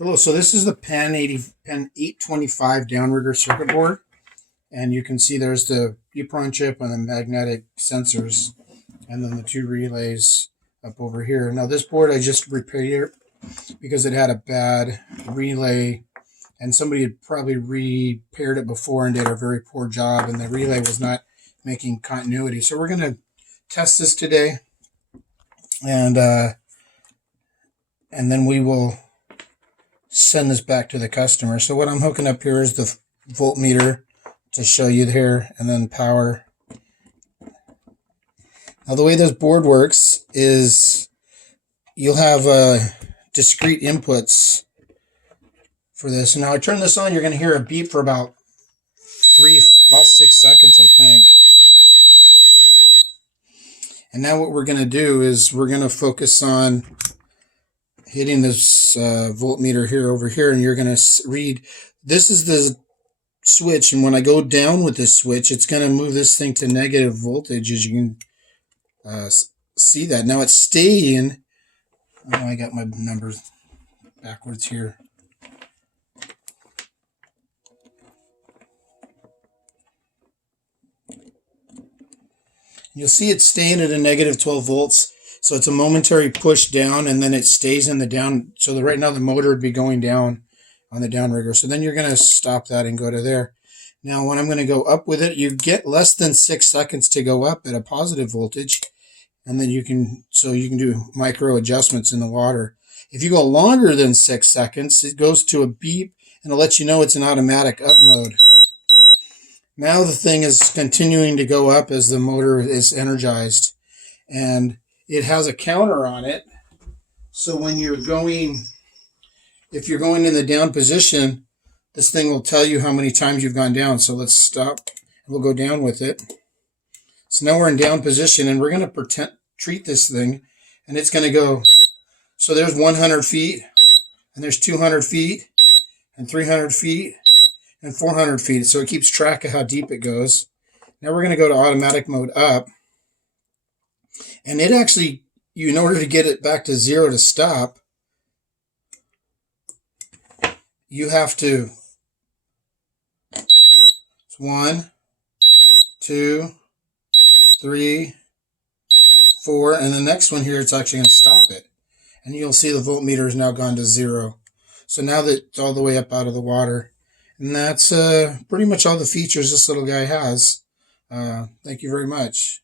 Hello, so this is the PENN 825 downrigger circuit board, and you can see there's the EEPROM chip and the magnetic sensors, and then the two relays up over here. Now this board I just repaired because it had a bad relay, and somebody had probably repaired it before and did a very poor job, and the relay was not making continuity. So we're going to test this today, and then we will send this back to the customer. So what I'm hooking up here is the voltmeter to show you here, and then power. Now the way this board works is you'll have discrete inputs for this. And now I turn this on, you're going to hear a beep for about 6 seconds, I think. And now what we're going to do is we're going to focus on hitting this voltmeter here over here, and you're going to read. This is the switch, and when I go down with this switch, it's going to move this thing to negative voltage, as you can see that. Now it's staying. Oh, I got my numbers backwards here. You'll see it's staying at a negative 12 volts. So it's a momentary push down, and then it stays in the down. So right now the motor would be going down on the downrigger. So then you're going to stop that and go to there. Now when I'm going to go up with it, you get less than 6 seconds to go up at a positive voltage. And then you can do micro adjustments in the water. If you go longer than 6 seconds, it goes to a beep, and it'll let you know it's in automatic up mode. Now the thing is continuing to go up as the motor is energized. And it has a counter on it, so when you're going, if you're going in the down position, this thing will tell you how many times you've gone down. So let's stop, and we'll go down with it. So now we're in down position, and we're going to treat this thing, and it's going to go, so there's 100 feet, and there's 200 feet, and 300 feet, and 400 feet. So it keeps track of how deep it goes. Now we're going to go to automatic mode up. And it actually, in order to get it back to zero to stop, you have to, 1, 2, 3, 4, and the next one here, it's actually going to stop it. And you'll see the voltmeter has now gone to 0. So now that it's all the way up out of the water. And that's pretty much all the features this little guy has. Thank you very much.